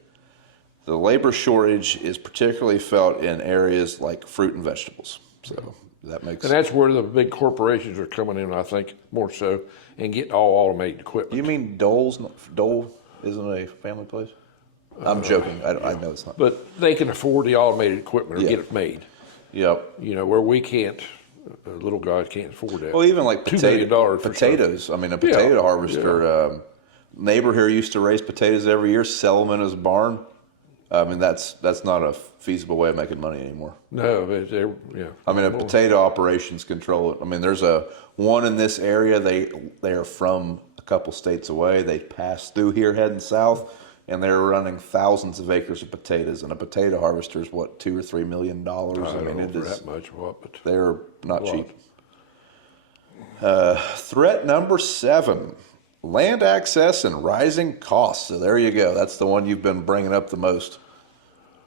The labor shortage is particularly felt in areas like fruit and vegetables. So that makes And that's where the big corporations are coming in, I think, more so, and getting all automated equipment. You mean Dole isn't a family place? I'm joking. I know it's not. But they can afford the automated equipment or Yeah. get it made. Yep. You know, where we can't, little guys can't afford that. Well, even like $2 million for potatoes. I mean, a potato harvester. Neighbor here used to raise potatoes every year, sell them in his barn. I mean, that's not a feasible way of making money anymore. No, yeah. I mean, a potato operations control it. I mean, there's one in this area. They are from a couple states away. They pass through here heading south, and they're running thousands of acres of potatoes. And a potato harvester is what, $2 or $3 million? I don't know for that much, but they're not cheap. Threat number 7. Land access and rising costs. So there you go. That's the one you've been bringing up the most.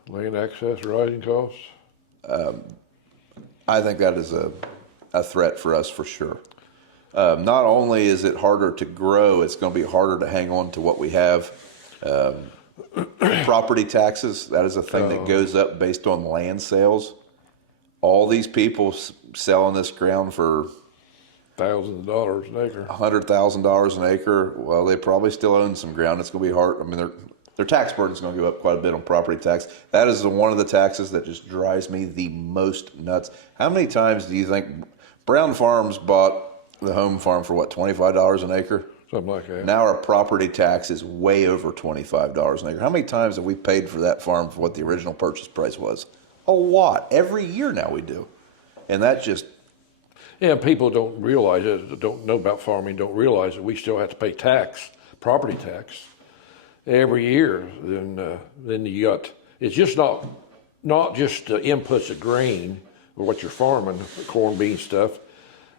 Land access, rising costs. I think that is a threat for us for sure. Not only is it harder to grow, it's going to be harder to hang on to what we have. Property taxes, that is a thing that goes up based on land sales. All these people selling this ground for Thousands of dollars an acre. $100,000 an acre. Well, they probably still own some ground. It's going to be hard. I mean, their tax burden is going to go up quite a bit on property tax. That is one of the taxes that just drives me the most nuts. How many times do you think Brown Farms bought the home farm for what, $25 an acre? Something like that. Now our property tax is way over $25 an acre. How many times have we paid for that farm for what the original purchase price was? A lot. Every year now we do. And that just... Yeah, people don't realize it, don't know about farming, don't realize that we still have to pay tax, property tax, every year. Then you got, it's just not just inputs of grain or what you're farming, corn, bean stuff.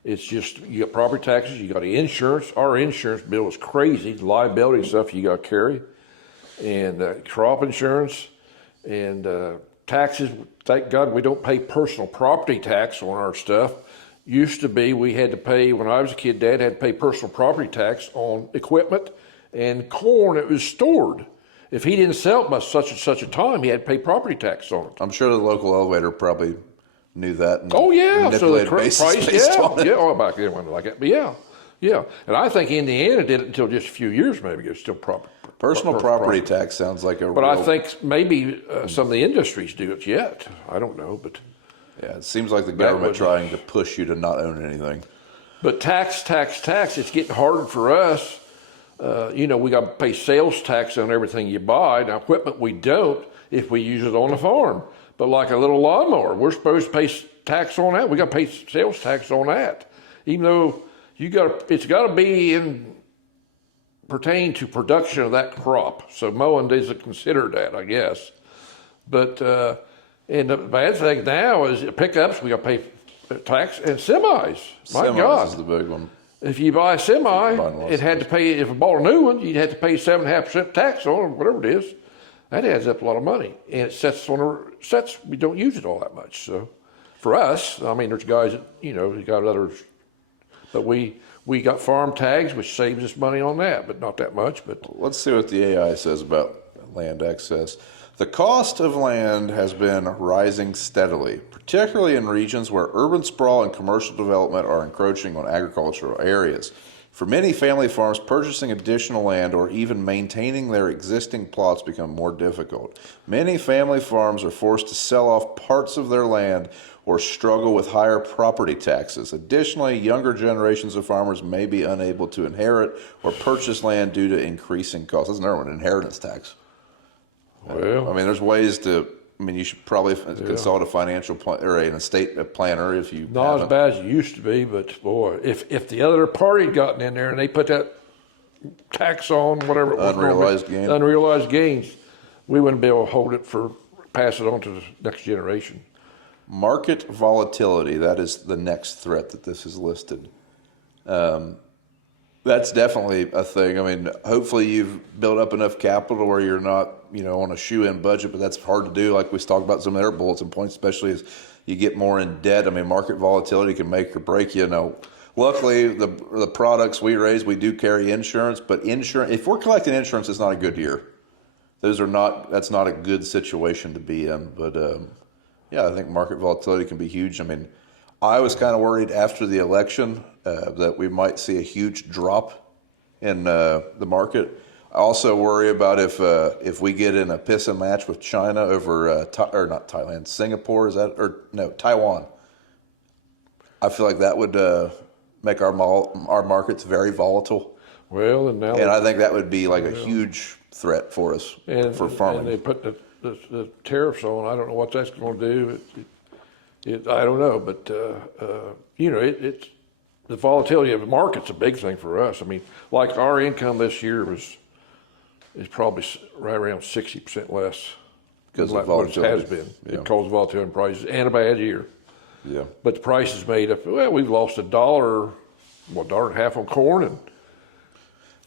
It's just, you got property taxes, you got insurance. Our insurance bill is crazy, liability stuff you got to carry, and crop insurance, and taxes. Thank God we don't pay personal property tax on our stuff. Used to be, we had to pay, when I was a kid, Dad had to pay personal property tax on equipment and corn that was stored. If he didn't sell it by such and such a time, he had to pay property tax on it. I'm sure the local elevator probably knew that. And oh, yeah. So the price, yeah. Oh, back then it wasn't like that. But yeah. And I think Indiana did it until just a few years, maybe. It's still personal property tax sounds like a But I think maybe some of the industries do it yet. I don't know, but... Yeah, it seems like the government trying to push you to not own anything. But tax, it's getting harder for us. We got to pay sales tax on everything you buy. Now, equipment we don't if we use it on the farm. But like a little lawnmower, we're supposed to pay tax on that. We got to pay sales tax on that. Even though it's got to be pertain to production of that crop. So mowing doesn't consider that, I guess. But... And the bad thing now is pickups, we got to pay tax, and semis. My God. Is the big one. If you buy a semi, it had to pay, if you bought a new one, you'd have to pay 7.5% tax on it, whatever it is. That adds up a lot of money. And it sets, we don't use it all that much. So for us, I mean, there's guys that, you got others, but we got farm tags, which saves us money on that, but not that much. But let's see what the AI says about land access. The cost of land has been rising steadily, particularly in regions where urban sprawl and commercial development are encroaching on agricultural areas. For many family farms, purchasing additional land or even maintaining their existing plots become more difficult. Many family farms are forced to sell off parts of their land or struggle with higher property taxes. Additionally, younger generations of farmers may be unable to inherit or purchase land due to increasing costs. That's another one, inheritance tax. Well, I mean, there's ways to I mean, you should probably consult a financial plan or an estate planner if you Not haven't. as bad as it used to be, but boy, if the other party had gotten in there and they put that tax on whatever it was, unrealized gains, we wouldn't be able to hold it pass it on to the next generation. Market volatility, that is the next threat that this is listed. That's definitely a thing. I mean, hopefully you've built up enough capital where you're not, on a shoe-in budget, but that's hard to do. Like we talked about some of their bulletin points, especially as you get more in debt. I mean, market volatility can make or break you. Luckily, the products we raise, we do carry insurance, but if we're collecting insurance, it's not a good year. That's not a good situation to be in. But yeah, I think market volatility can be huge. I mean, I was kind of worried after the election that we might see a huge drop in the market. I also worry about if we get in a pissing match with China over not Thailand, Singapore, Taiwan. I feel like that would make our markets very volatile. Well, and I think that would be like a huge threat for us for farming. And they put the tariffs on. I don't know what that's going to do. I don't know, but it's the volatility of the market's a big thing for us. I mean, like our income this year is probably right around 60% less because of volatility. What it has been because of volatility in prices and a bad year. Yeah, but the price is made up. Well, we've lost $1.50 on corn and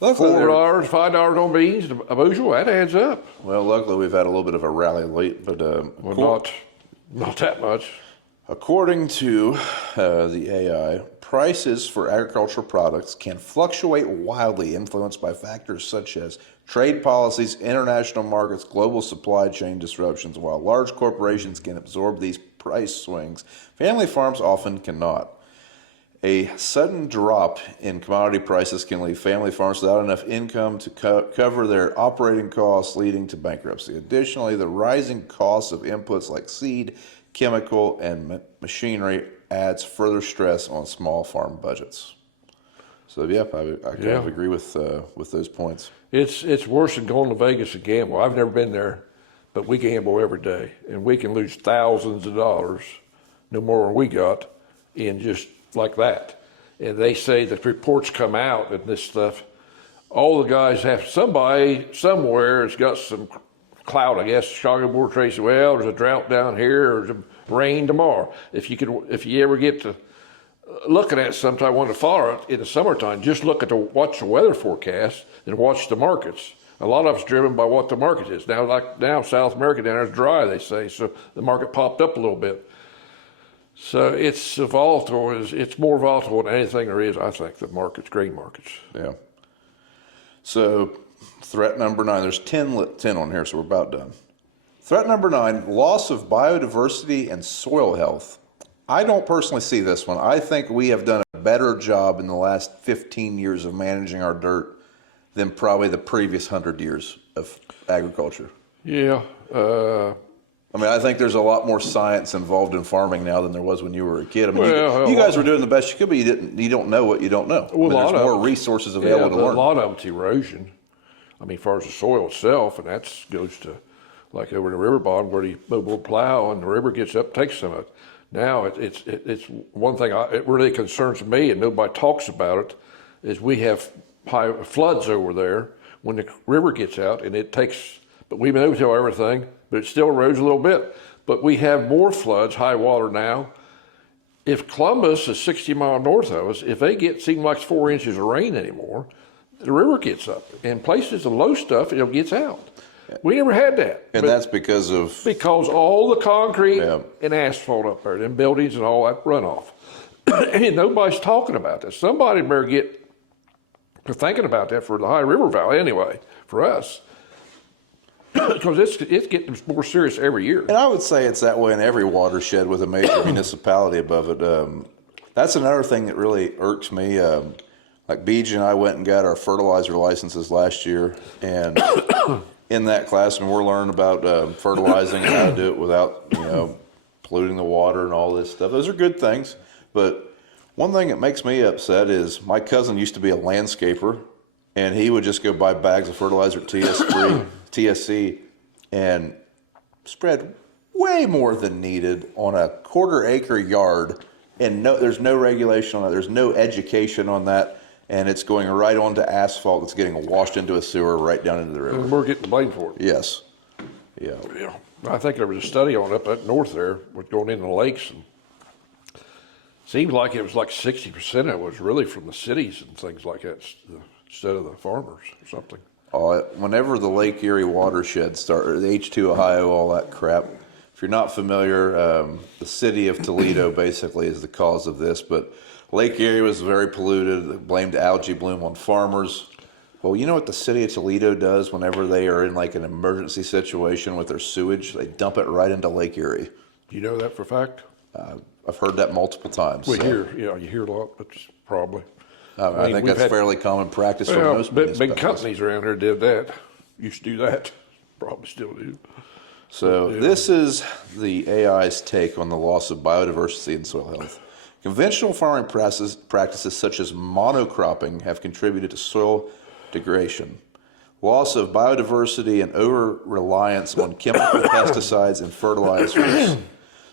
$4, $5 on beans, a bushel. That adds up. Well, luckily we've had a little bit of a rally late, but not that much. According to the AI, prices for agricultural products can fluctuate wildly, influenced by factors such as trade policies, international markets, global supply chain disruptions. While large corporations can absorb these price swings, family farms often cannot. A sudden drop in commodity prices can leave family farms without enough income to cover their operating costs, leading to bankruptcy. Additionally, the rising costs of inputs like seed, chemical, and machinery adds further stress on small farm budgets. So yeah, I kind of agree with those points. It's worse than going to Vegas and gamble. I've never been there, but we gamble every day, and we can lose thousands of dollars, no more than we got, in just like that. And they say that reports come out and this stuff, all the guys have somebody somewhere has got some clout, I guess. Chicago Board of Trade said, well, there's a drought down here, or there's rain tomorrow. If you ever get to looking at it sometime, want to follow it in the summertime, just watch the weather forecast and watch the markets. A lot of it's driven by what the market is. Now South America down there is dry, they say, so the market popped up a little bit. So it's volatile. It's more volatile than anything there is, I think, the markets, grain markets. Yeah. So threat number 9, there's 10 on here, so we're about done. Threat number 9, loss of biodiversity and soil health. I don't personally see this one. I think we have done a better job in the last 15 years of managing our dirt than probably the previous 100 years of agriculture. Yeah. I mean, I think there's a lot more science involved in farming now than there was when you were a kid. I mean, you guys were doing the best you could, but you don't know what you don't know. Well, there's more resources available to learn. A lot of it's erosion. I mean, as far as the soil itself, and that goes to like over the river bottom where the mobile plow and the river gets up, takes some of it. Now it's one thing it really concerns me, and nobody talks about it, is we have high floods over there when the river gets out, and it takes. But we no-till everything, but it still erodes a little bit. But we have more floods, high water now. If Columbus is 60 miles north of us, if they seem like 4 inches of rain anymore, the river gets up. And places, the low stuff, it gets out. We never had that. And that's because all the concrete and asphalt up there, and buildings and all that runoff. And nobody's talking about this. Somebody better get to thinking about that for the High River Valley anyway, for us. Because it's getting more serious every year. And I would say it's that way in every watershed with a major municipality above it. That's another thing that really irks me. Like BJ and I went and got our fertilizer licenses last year, and in that class, when we're learning about fertilizing and how to do it without polluting the water and all this stuff. Those are good things, but one thing that makes me upset is my cousin used to be a landscaper, and he would just go buy bags of fertilizer at TSC and spread way more than needed on a quarter-acre yard, and there's no regulation on that. There's no education on that, and it's going right onto asphalt. It's getting washed into a sewer right down into the river. And we're getting blamed for it. Yes. Yeah. Yeah. I think there was a study on up north there with going into the lakes, and seemed like it was like 60% of it was really from the cities and things like that instead of the farmers or something. Whenever the Lake Erie watershed started, the H2 Ohio, all that crap. If you're not familiar, the city of Toledo basically is the cause of this, but Lake Erie was very polluted. They blamed algae bloom on farmers. Well, you know what the city of Toledo does whenever they are in like an emergency situation with their sewage? They dump it right into Lake Erie. Do you know that for a fact? I've heard that multiple times. You hear a lot, but probably. I think that's fairly common practice for most big companies around here did that. Used to do that. Probably still do. So this is the AI's take on the loss of biodiversity and soil health. Conventional farming practices such as monocropping have contributed to soil degradation. Loss of biodiversity and over-reliance on chemical pesticides and fertilizers.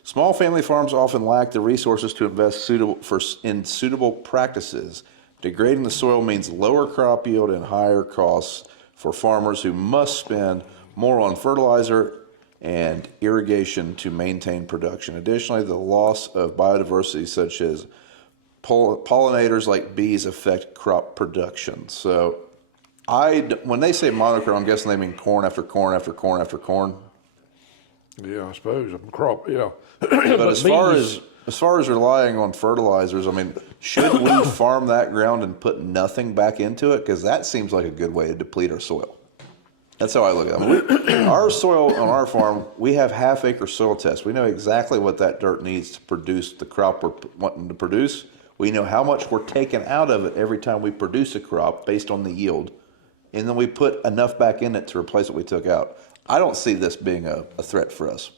Small family farms often lack the resources to invest in suitable practices. Degrading the soil means lower crop yield and higher costs for farmers who must spend more on fertilizer and irrigation to maintain production. Additionally, the loss of biodiversity such as pollinators like bees affect crop production. So when they say monocrop, I'm guessing they mean corn after corn after corn after corn. Yeah, I suppose. Crop, yeah. But as far as relying on fertilizers, I mean, should we farm that ground and put nothing back into it? Because that seems like a good way to deplete our soil. That's how I look at it. Our soil on our farm, we have half-acre soil tests. We know exactly what that dirt needs to produce the crop we're wanting to produce. We know how much we're taking out of it every time we produce a crop based on the yield. And then we put enough back in it to replace what we took out. I don't see this being a threat for us.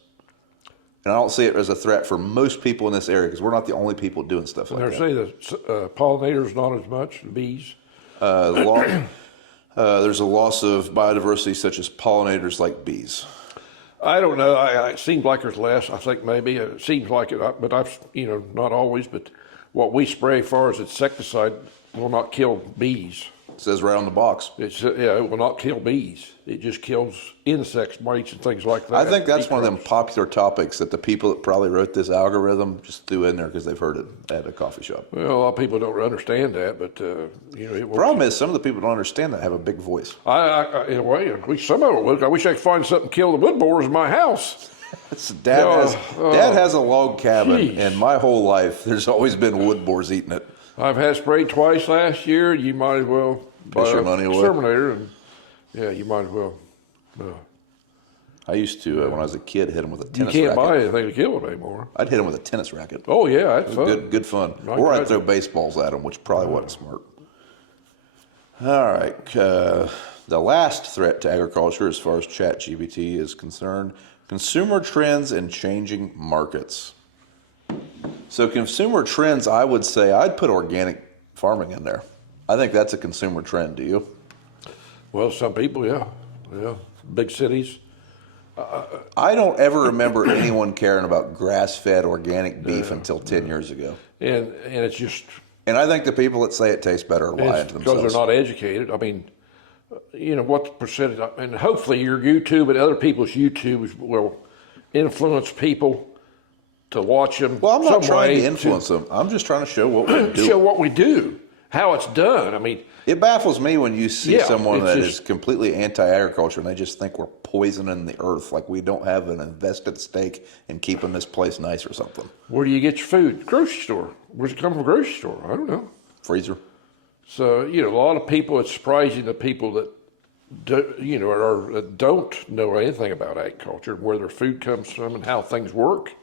And I don't see it as a threat for most people in this area because we're not the only people doing stuff like that. They're saying that pollinators not as much, the bees. There's a loss of biodiversity such as pollinators like bees. I don't know. It seems like there's less. I think maybe it seems like it, but I've not always. But what we spray as far as insecticide will not kill bees. It says right on the box. It will not kill bees. It just kills insects, mites, and things like that. I think that's one of them popular topics that the people that probably wrote this algorithm just threw in there because they've heard it at a coffee shop. Well, a lot of people don't understand that, but it works. Problem is, some of the people don't understand that have a big voice. In a way, some of it would. I wish I could find something to kill the wood borers in my house. Dad has a log cabin, and my whole life there's always been wood boars eating it. I've had sprayed twice last year. You might as well buy your money away. Exterminator, and you might as well. I used to, when I was a kid, hit him with a tennis racket. You can't buy anything to kill them anymore. I'd hit him with a tennis racket. Oh, yeah, that's fun. Good fun. Or I'd throw baseballs at him, which probably wasn't smart. All right. The last threat to agriculture, as far as ChatGPT is concerned, consumer trends and changing markets. So consumer trends, I would say, I'd put organic farming in there. I think that's a consumer trend. Do you? Well, some people, yeah. Big cities. I don't ever remember anyone caring about grass-fed organic beef until 10 years ago. And it's just... And I think the people that say it tastes better are lying to themselves. Because they're not educated. I mean, what the percentage... And hopefully your YouTube and other people's YouTubes will influence people to watch them. Well, I'm not trying to influence them. I'm just trying to show what we do. Show what we do, how it's done. I mean... It baffles me when you see someone that is completely anti-agriculture and they just think we're poisoning the earth, like we don't have an invested stake in keeping this place nice or something. Where do you get your food? Grocery store. Where's it come from? Grocery store. I don't know. Freezer. So, a lot of people, it's surprising the people that don't know anything about agriculture, where their food comes from and how things work.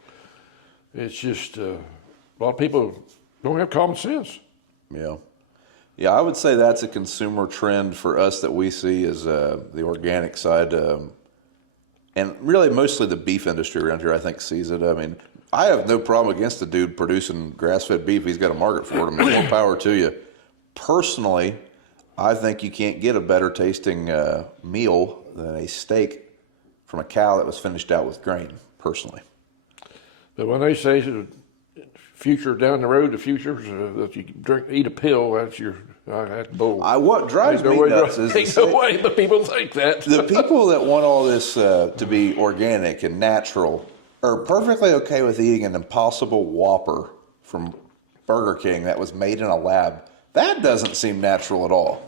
It's just a lot of people don't have common sense. Yeah, I would say that's a consumer trend for us that we see is the organic side. And really mostly the beef industry around here, I think, sees it. I mean, I have no problem against the dude producing grass-fed beef. He's got a market for it. I mean, more power to you. Personally, I think you can't get a better tasting meal than a steak from a cow that was finished out with grain. personally. But when they say the future down the road, the future that you eat a pill, that's bull. What drives me nuts is ain't no way, but people think that. the people that want all this to be organic and natural are perfectly okay with eating an Impossible Whopper from Burger King that was made in a lab. That doesn't seem natural at all.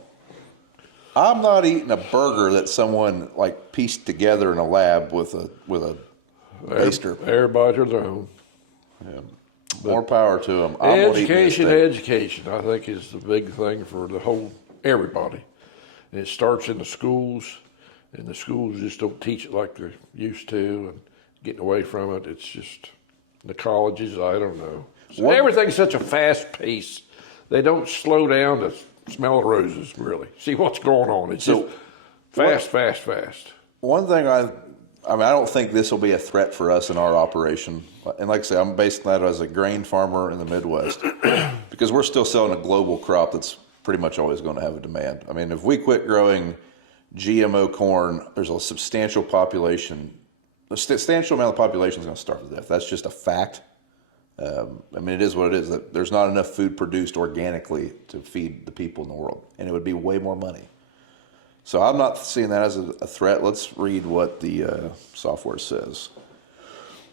I'm not eating a burger that someone like pieced together in a lab with a baster. Everybody to their own. Yeah. More power to them. Education, I think, is the big thing for everybody. And it starts in the schools, and the schools just don't teach it like they're used to, and getting away from it. It's just the colleges, I don't know. So everything's such a fast pace. They don't slow down to smell the roses, really. See what's going on. It's just fast. One thing I don't think this will be a threat for us in our operation. And like I say, I'm basing that as a grain farmer in the Midwest because we're still selling a global crop that's pretty much always going to have a demand. I mean, if we quit growing GMO corn, there's a substantial amount of the population is going to starve to death. That's just a fact. I mean, it is what it is. That there's not enough food produced organically to feed the people in the world, and it would be way more money. So I'm not seeing that as a threat. Let's read what the software says.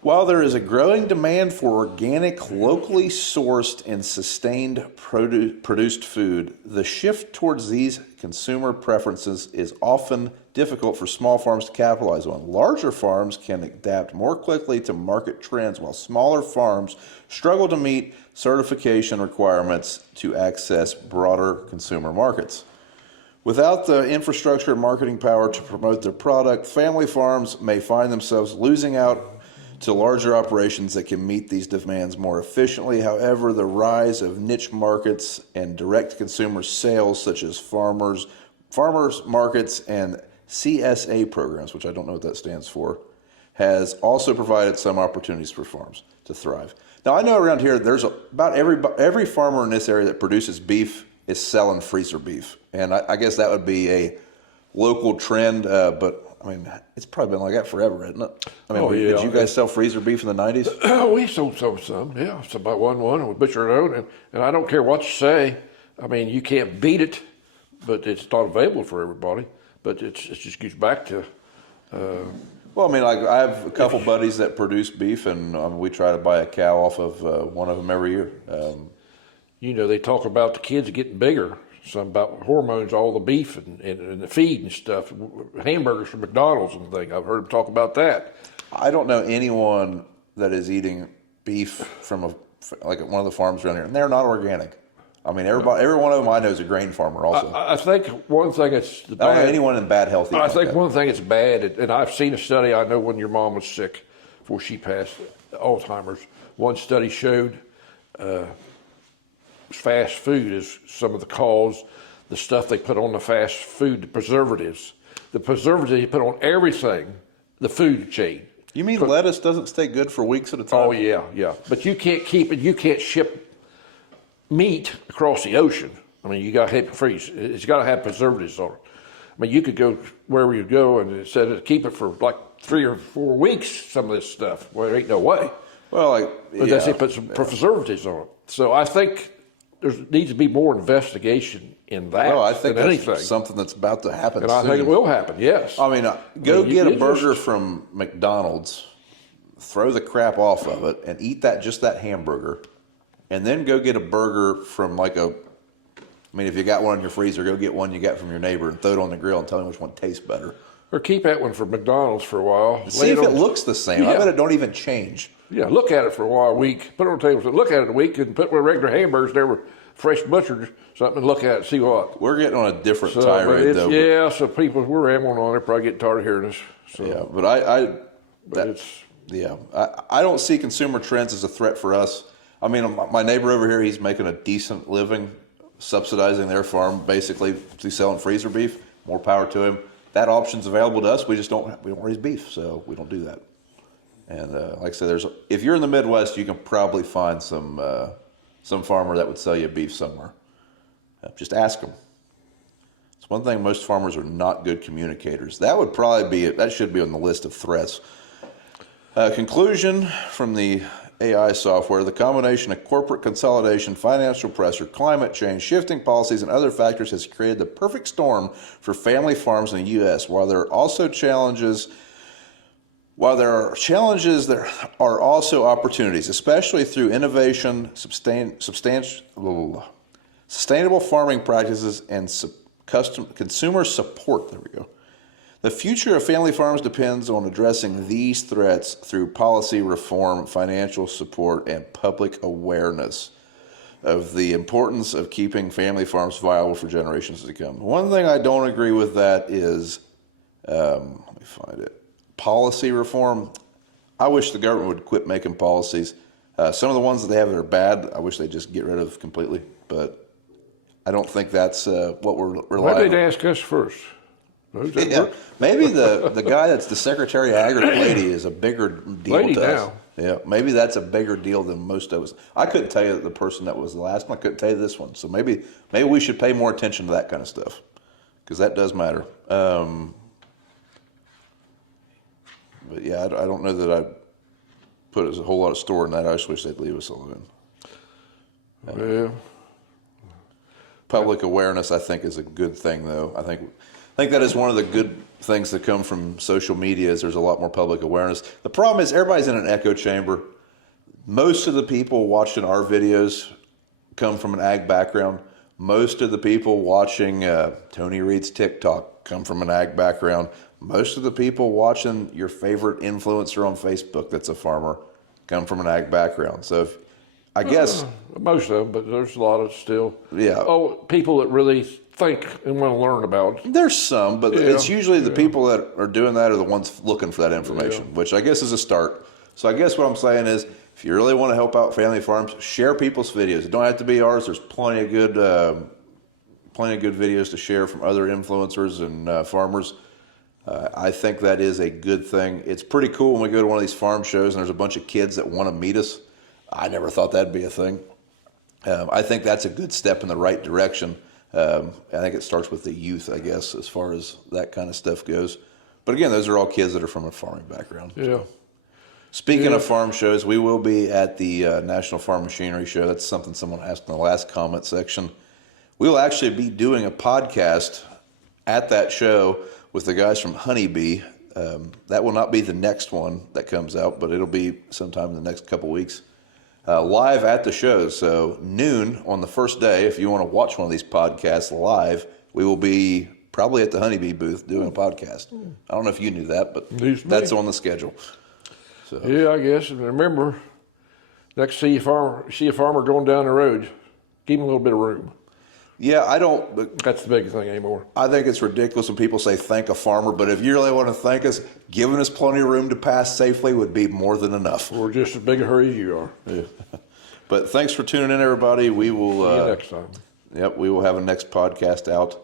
While there is a growing demand for organic, locally sourced, and sustained produced food, the shift towards these consumer preferences is often difficult for small farms to capitalize on. Larger farms can adapt more quickly to market trends, while smaller farms struggle to meet certification requirements to access broader consumer markets. Without the infrastructure and marketing power to promote their product, family farms may find themselves losing out to larger operations that can meet these demands more efficiently. However, the rise of niche markets and direct-to-consumer sales, such as farmers markets and CSA programs, which I don't know what that stands for, has also provided some opportunities for farms to thrive. Now, I know around here there's about every farmer in this area that produces beef is selling freezer beef. And I guess that would be a local trend, but I mean, it's probably been like that forever, isn't it? I mean, did you guys sell freezer beef in the 90s? We sold some, yeah. It's about one, and we butchered our own. And I don't care what you say. I mean, you can't beat it, but it's not available for everybody. But it just gets back to... Well, I mean, like I have a couple buddies that produce beef, and we try to buy a cow off of one of them every year. You know, they talk about the kids getting bigger. Some about hormones, all the beef and the feed and stuff. Hamburgers from McDonald's and things. I've heard them talk about that. I don't know anyone that is eating beef from one of the farms around here, and they're not organic. I mean, every one of them I know is a grain farmer also. I think one thing that's bad. I don't know anyone in bad health. I think one thing that's bad, and I've seen a study. I know when your mom was sick before she passed, Alzheimer's. One study showed fast food is some of the cause. The stuff they put on the fast food, the preservatives they put on everything, the food chain. You mean lettuce doesn't stay good for weeks at a time? Oh yeah. But you can't keep it. You can't ship meat across the ocean. I mean, you got to have it freeze. It's got to have preservatives on it. I mean, you could go wherever you go and it said keep it for like 3 or 4 weeks. Some of this stuff. Well, there ain't no way. Well, but they put some preservatives on it. So I think there needs to be more investigation in that. Well, I think than that's anything. something that's about to happen. And soon. I think it will happen. Yes. I mean, get a burger from McDonald's, throw the crap off of it, and eat just that hamburger, and then go get a burger from if you got one in your freezer, go get one you got from your neighbor and throw it on the grill and tell me which one tastes better. Or keep that one from McDonald's for a while. See if it looks the same. Yeah. I bet it don't even change. Yeah, look at it for a while, a week. Put it on the table. Look at it a week and put one of regular hamburgers there with fresh butchered something and look at it and see what. We're getting on a different tirade, though. Yeah, so people, we're rambling on. They're probably getting tired of hearing us. So. Yeah, but I don't see consumer trends as a threat for us. I mean, my neighbor over here, he's making a decent living subsidizing their farm basically through selling freezer beef. More power to him. That option's available to us. We don't raise beef, so we don't do that. And like I said, if you're in the Midwest, you can probably find some farmer that would sell you beef somewhere. Just ask them. It's one thing, most farmers are not good communicators. That should be on the list of threats. Conclusion from the AI software: the combination of corporate consolidation, financial pressure, climate change, shifting policies, and other factors has created the perfect storm for family farms in the U.S. While there are challenges, there are also opportunities, especially through innovation, sustainable farming practices, and consumer support. There we go. The future of family farms depends on addressing these threats through policy reform, financial support, and public awareness of the importance of keeping family farms viable for generations to come. One thing I don't agree with that is, let me find it, policy reform. I wish the government would quit making policies. Some of the ones that they have that are bad, I wish they'd just get rid of completely. But I don't think that's what we're relying on. Why did they ask us first? Yeah, maybe the guy that's the Secretary of Agri lady is a bigger deal to us. Yeah, maybe that's a bigger deal than most of us. I couldn't tell you the person that was the last one. I couldn't tell you this one. So maybe we should pay more attention to that kind of stuff, because that does matter. But yeah, I don't know that I'd put a whole lot of store in that. I just wish they'd leave us alone. Public awareness, I think, is a good thing, though. I think that is one of the good things that come from social media is there's a lot more public awareness. The problem is everybody's in an echo chamber. Most of the people watching our videos come from an ag background. Most of the people watching Tony Reed's TikTok come from an ag background. Most of the people watching your favorite influencer on Facebook that's a farmer come from an ag background. So I guess most of them, but there's a lot of still. Yeah. Oh, people that really think and want to learn about. There's some, but it's usually the people that are doing that are the ones looking for that information, which I guess is a start. So I guess what I'm saying is, if you really want to help out family farms, share people's videos. It don't have to be ours. There's plenty of good videos to share from other influencers and farmers. I think that is a good thing. It's pretty cool when we go to one of these farm shows and there's a bunch of kids that want to meet us. I never thought that'd be a thing. I think that's a good step in the right direction. I think it starts with the youth, I guess, as far as that kind of stuff goes. But again, those are all kids that are from a farming background. Yeah. Speaking of farm shows, we will be at the National Farm Machinery Show. That's something someone asked in the last comment section. We will actually be doing a podcast at that show with the guys from Honeybee. That will not be the next one that comes out, but it'll be sometime in the next couple weeks. Live at the show, so noon on the first day. If you want to watch one of these podcasts live, we will be probably at the Honeybee booth doing a podcast. I don't know if you knew that, but that's on the schedule. So. Yeah, I guess. And remember, next see a farmer going down the road, give him a little bit of room. Yeah, I don't. That's the big thing anymore. I think it's ridiculous when people say thank a farmer, but if you really want to thank us, giving us plenty of room to pass safely would be more than enough. We're just as big a hurry as you are. Yeah. But thanks for tuning in, everybody. We will see you next time. Yep, we will have a next podcast out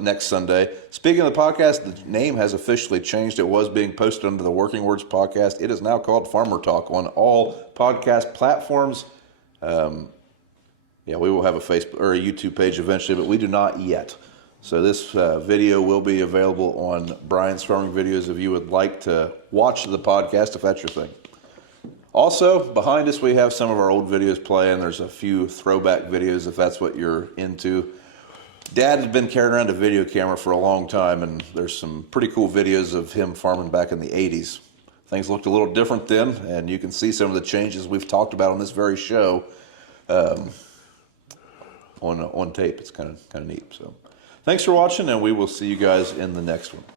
next Sunday. Speaking of the podcast, the name has officially changed. It was being posted under the Working Words podcast. It is now called Farmer Talk on all podcast platforms. Yeah, we will have a Facebook or a YouTube page eventually, but we do not yet. So this video will be available on Brian's Farming Videos if you would like to watch the podcast, if that's your thing. Also, behind us we have some of our old videos playing. There's a few throwback videos if that's what you're into. Dad has been carrying around a video camera for a long time, and there's some pretty cool videos of him farming back in the 80s. Things looked a little different then, and you can see some of the changes we've talked about on this very show. On tape. It's kind of neat. So thanks for watching, and we will see you guys in the next one.